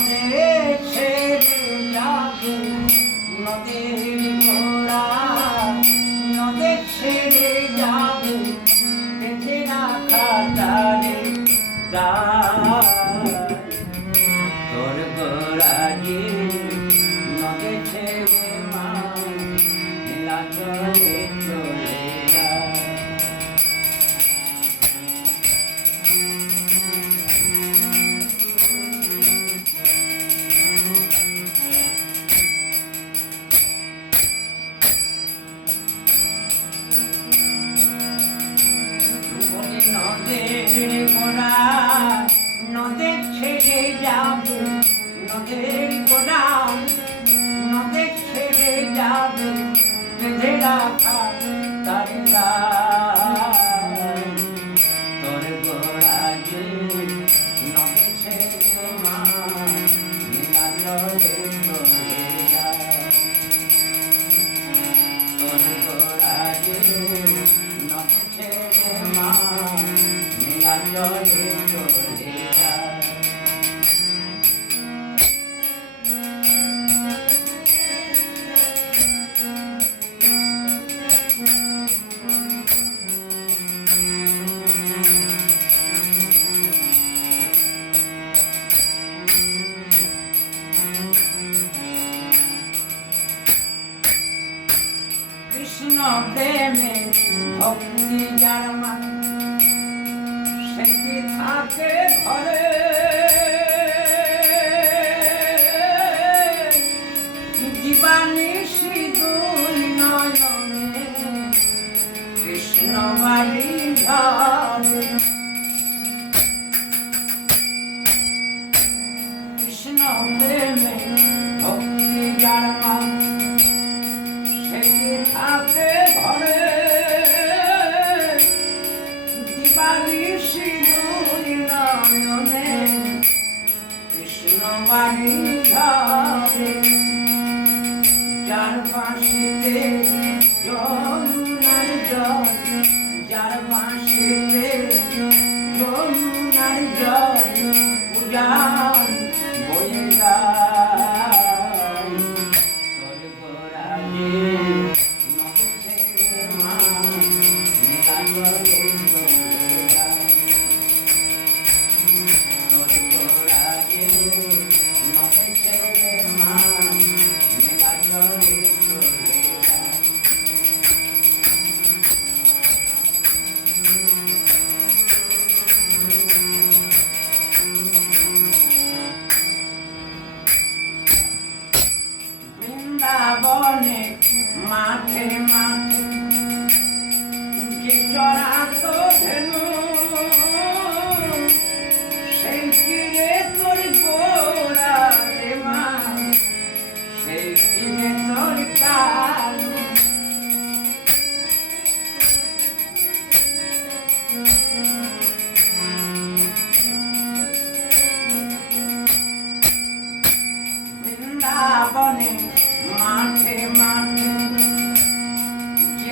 নদে ছেড়ে যাবে নদীর নদের গোড়া নদে ছেড়ে যাবে নদের গোড়া নদে ছেড়ে যাবে বেঁধে রাখা তার নীলা জলে চলে যায় কৃষ্ণ প্রেমে ভক্তি যার মান সেটি থাকে ঘরে। জীবানী শ্রী দুই নয়নে, কৃষ্ণ বাড়ি কৃষ্ণ প্রেমে ভক্তি যার মান থাকে ঘরে। যার বাঁশিতে যমুনার জল যার বাঁশিতে যমুনার জল উজান বৃন্দাবনে মাঠে মাঠে। যে চড়াত ধেনু? সেই কিরে তোর গোড়া রে মা সেই কিরে তোর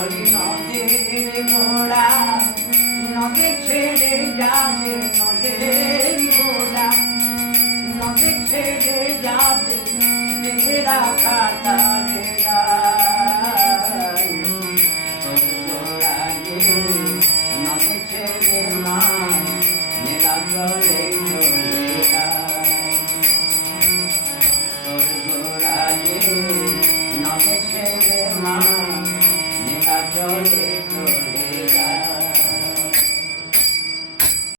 ওই নদের ঘোড়া নদে ছেড়ে যাবে নদের ঘোড়া নদে ছেড়ে যাবে দেখে রাখা তারে নদে ছেড়ে মা নেলা করে চলে যায়। তোর ঘোড়া